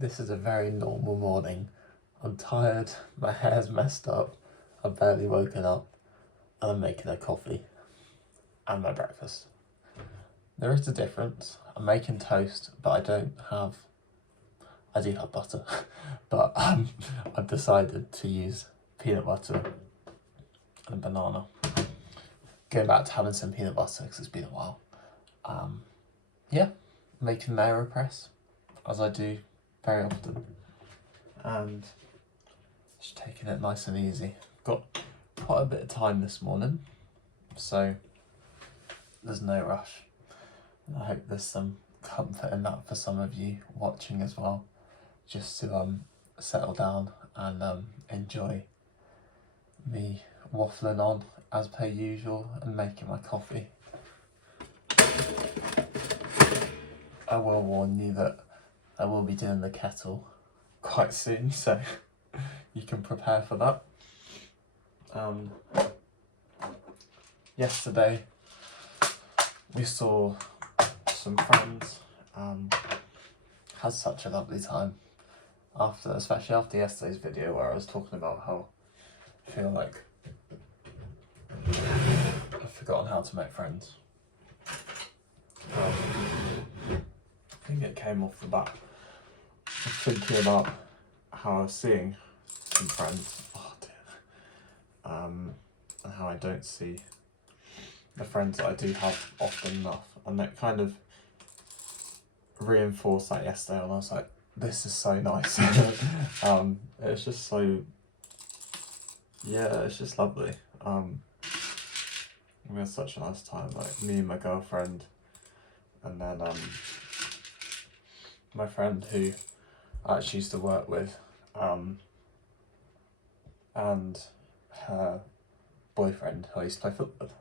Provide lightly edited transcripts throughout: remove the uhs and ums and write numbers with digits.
This is a very normal morning. I'm tired, my hair's messed up, I've barely woken up, and I'm making a coffee and my breakfast. There is a difference. I'm making toast, but I do have butter, but I've decided to use peanut butter and a banana. Going back to having some peanut butter because it's been a while. Yeah, making an AeroPress, as I do very often, and just taking it nice and easy. Got quite a bit of time this morning, so there's no rush. And I hope there's some comfort in that for some of you watching as well, just to settle down and enjoy me waffling on as per usual and making my coffee. I will warn you that I will be doing the kettle quite soon, so you can prepare for that. Yesterday we saw some friends, had such a lovely time, especially after yesterday's video where I was talking about how I feel like I've forgotten how to make friends. I think it came off the bat of thinking about how I was seeing some friends, and how I don't see the friends that I do have often enough, and that kind of reinforced that yesterday, and I was like, this is so nice. It's just so, yeah, it's just lovely. We had such a nice time, like me and my girlfriend, and then my friend who I actually used to work with, and her boyfriend who I used to play football with.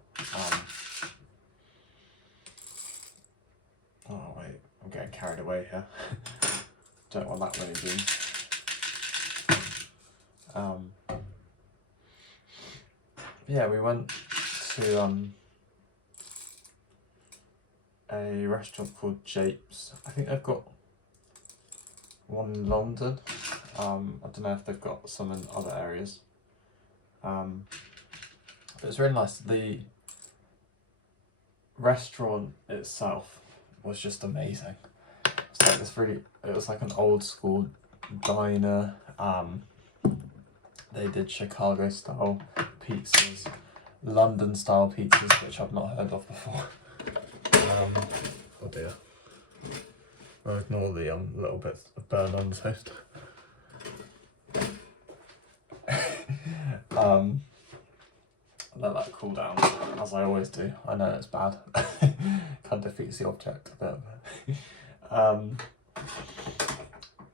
Oh wait, I'm getting carried away here. Don't want that many beans. Yeah, we went to a restaurant called Japes. I think they've got one in London. I don't know if they've got some in other areas. But it's really nice. The restaurant itself was just amazing. It's like it was like an old school diner. They did Chicago style pizzas, London style pizzas, which I've not heard of before. Oh dear. I'll ignore the little bits of burn on the toast. Let that cool down, as I always do. I know it's bad. Kind of defeats the object a bit.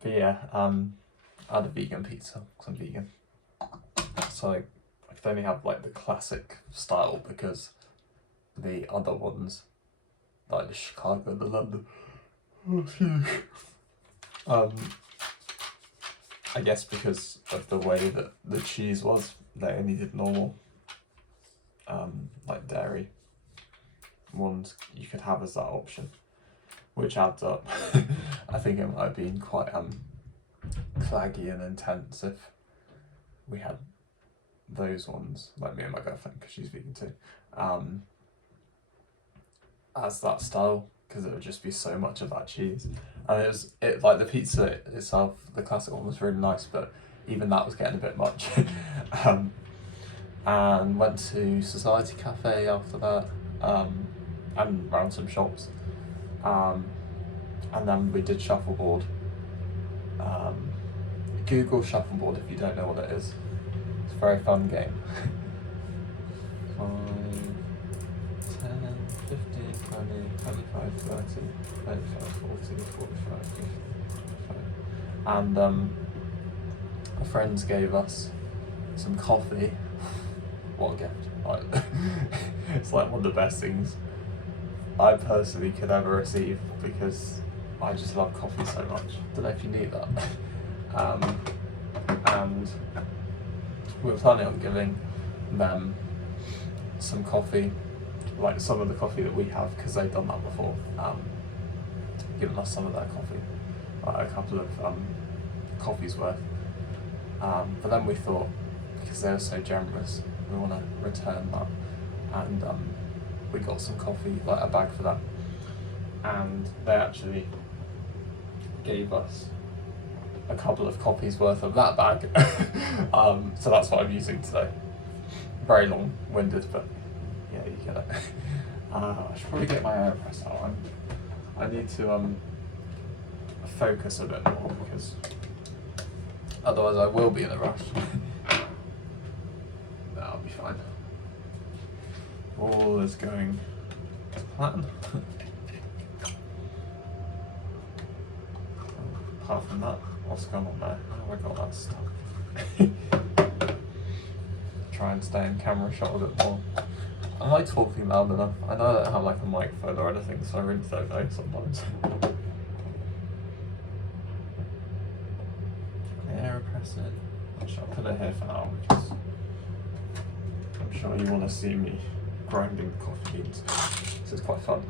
But yeah, I had a vegan pizza, because I'm vegan. So I could only have like the classic style, because the other ones, like the Chicago, the London, I guess because of the way that the cheese was, they only did normal, like dairy ones you could have as that option, which adds up. I think it might have been quite claggy and intense if we had those ones, like me and my girlfriend, because she's vegan too, as that style, because it would just be so much of that cheese. And it like the pizza itself, the classic one was really nice, but even that was getting a bit much. And went to Society Cafe after that, and round some shops, and then we did shuffleboard. Google shuffleboard if you don't know what it is. It's a very fun game. 5, 10, 15, 20, 25, 30, 35, 40, 45, 50, 55. And our friends gave us some coffee. What a gift. It's like one of the best things I personally could ever receive, because I just love coffee so much. Don't know if you knew that. And we were planning on giving them some coffee, like some of the coffee that we have, because they've done that before, giving us some of their coffee, like a couple of coffees worth. But then we thought, because they were so generous, we want to return that, and we got some coffee, like a bag for that, and they actually gave us a couple of coffees worth of that bag. So that's what I'm using today. Very long-winded, but yeah, you get it. I should probably get my AeroPress out. I need to focus a bit more, because otherwise I will be in a rush. That'll be fine. All is going to plan. Apart from that, what's going on there? How have I got that stuck? Try and stay in camera shot a bit more. Am I talking loud enough? I know I don't have like a microphone or anything, so I really don't know sometimes. AeroPress it. I'll put it here for now, because I'm sure you want to see me grinding the coffee beans. This is quite fun.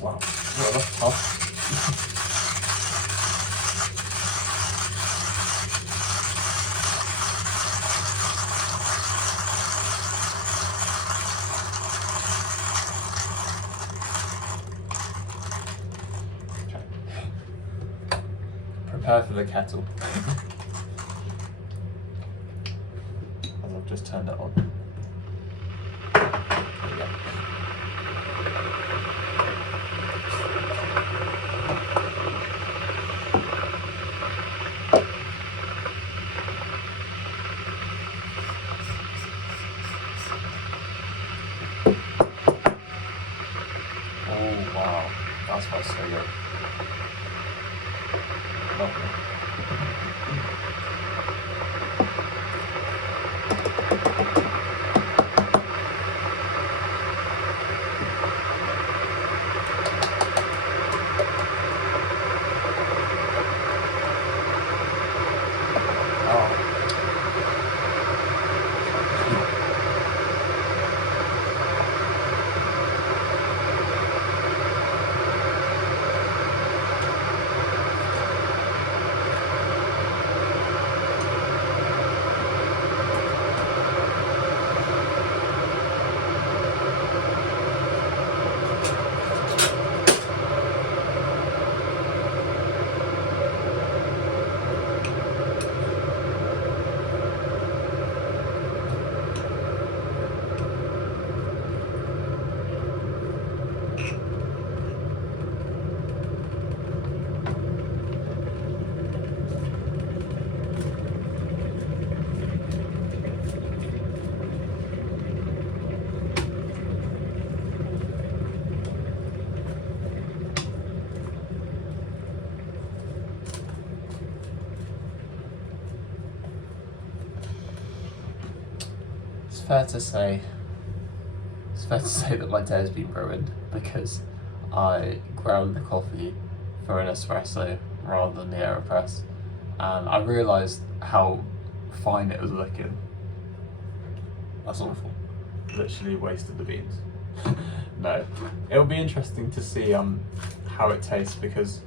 Wow, well, that's tough. Prepare for the kettle. As I've just turned it on. There we go. Oh wow, that smells so good. Lovely. It's fair to say that my day has been ruined, because I ground the coffee for an espresso rather than the AeroPress, and I realised how fine it was looking. That's awful. Literally wasted the beans. No, it'll be interesting to see how it tastes, because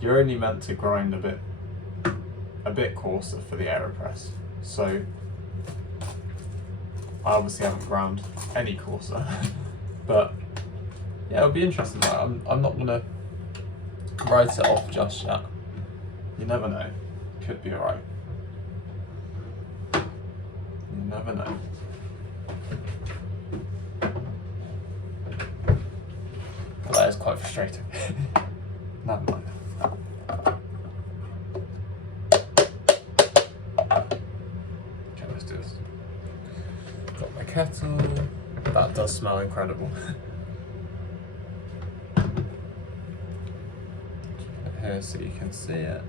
you're only meant to grind a bit coarser for the AeroPress. So I obviously haven't ground any coarser, but yeah, it'll be interesting. I'm not gonna write it off just yet. You never know. Could be alright. You never know. But that is quite frustrating. Never mind. Okay, let's do this. Got my kettle. That does smell incredible. Put it here so you can see it.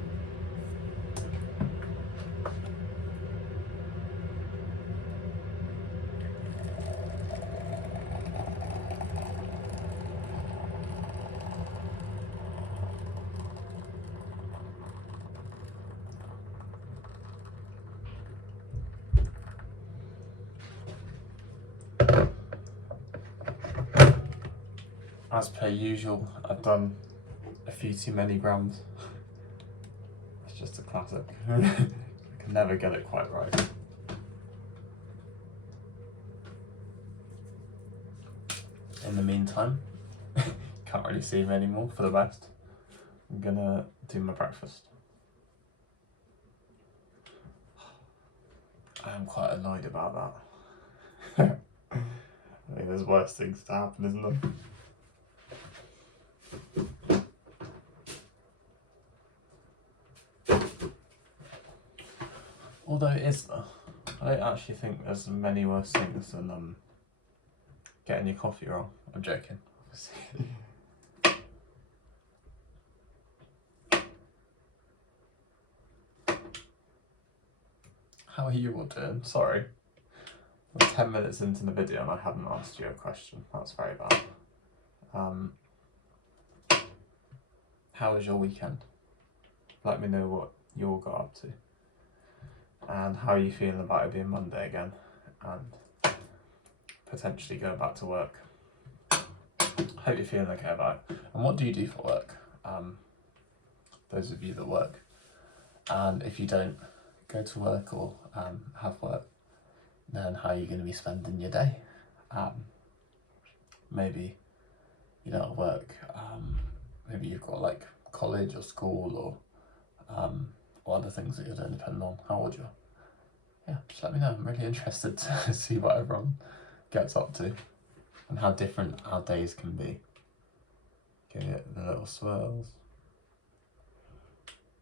as per usual, I've done a few too many grams. It's just a classic. I can never get it quite right. In the meantime, can't really see me anymore for the best. I'm gonna do my breakfast. I am quite annoyed about that. I mean, there's worse things to happen, isn't there? Although it is, I don't actually think there's many worse things than getting your coffee wrong. I'm joking, obviously. How are you all doing? Sorry. We're 10 minutes into the video and I haven't asked you a question. That's very bad. How was your weekend? Let me know what you all got up to. And how are you feeling about it being Monday again? And potentially going back to work. Hope you're feeling okay about it. And what do you do for work? Those of you that work. And if you don't go to work or have work, then how are you going to be spending your day? Maybe you don't work, maybe you've got like college or school or other things that you're doing depending on how old you are. Yeah, just let me know. I'm really interested to see what everyone gets up to and how different our days can be. Give it the little swirls.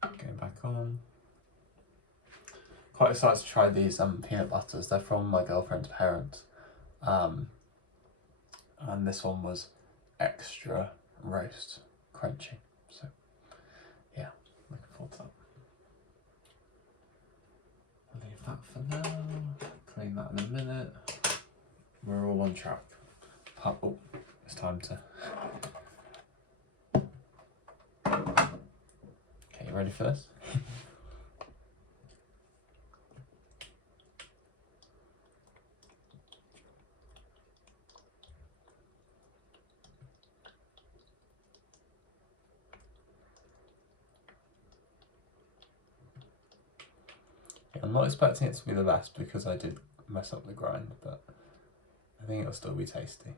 Going back on. Quite excited to try these peanut butters. They're from my girlfriend's parents. And this one was extra roast crunchy. So yeah, looking forward to that. I'll leave that for now. Clean that in a minute. We're all on track. Oh, it's time to. Okay, you ready for this? I'm not expecting it to be the best because I did mess up the grind, but I think it'll still be tasty.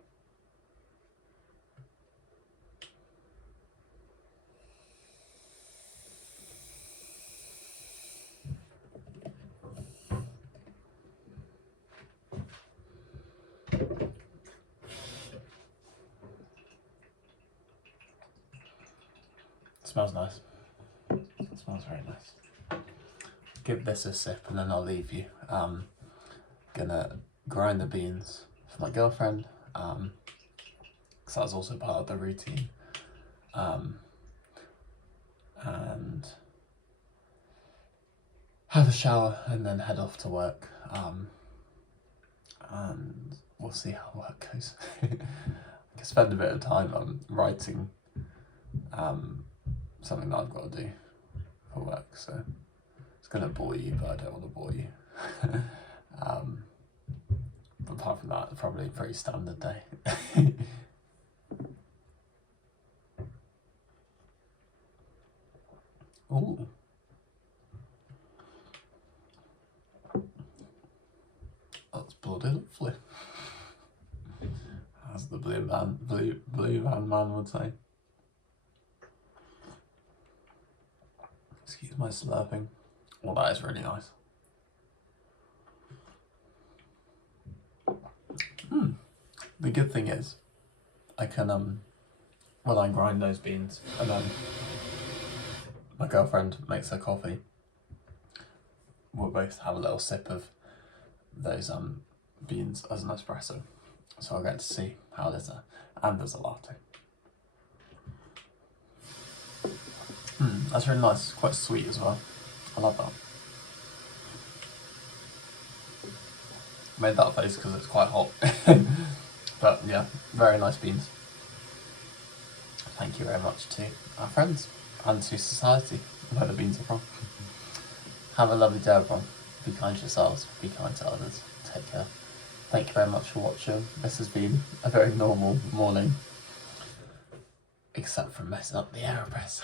It smells nice. It smells very nice. Give this a sip and then I'll leave you. Gonna grind the beans for my girlfriend, because that was also part of the routine. And have a shower and then head off to work. And we'll see how work goes. I can spend a bit of time writing something that I've got to do for work, so it's going to bore you, but I don't want to bore you. But apart from that, probably a pretty standard day. Ooh. That's bloody lovely. As the blue van man would say. Excuse my slurping. Well, that is really nice. The good thing is, I can well, I grind those beans and then my girlfriend makes her coffee. We'll both have a little sip of those beans as an espresso. So I'll get to see how there's a latte. That's really nice. It's quite sweet as well. I love that. I made that face because it's quite hot. But yeah, very nice beans. Thank you very much to our friends and to society where the beans are from. Have a lovely day, everyone. Be kind to yourselves, be kind to others. Take care. Thank you very much for watching. This has been a very normal morning. Except for messing up the AeroPress.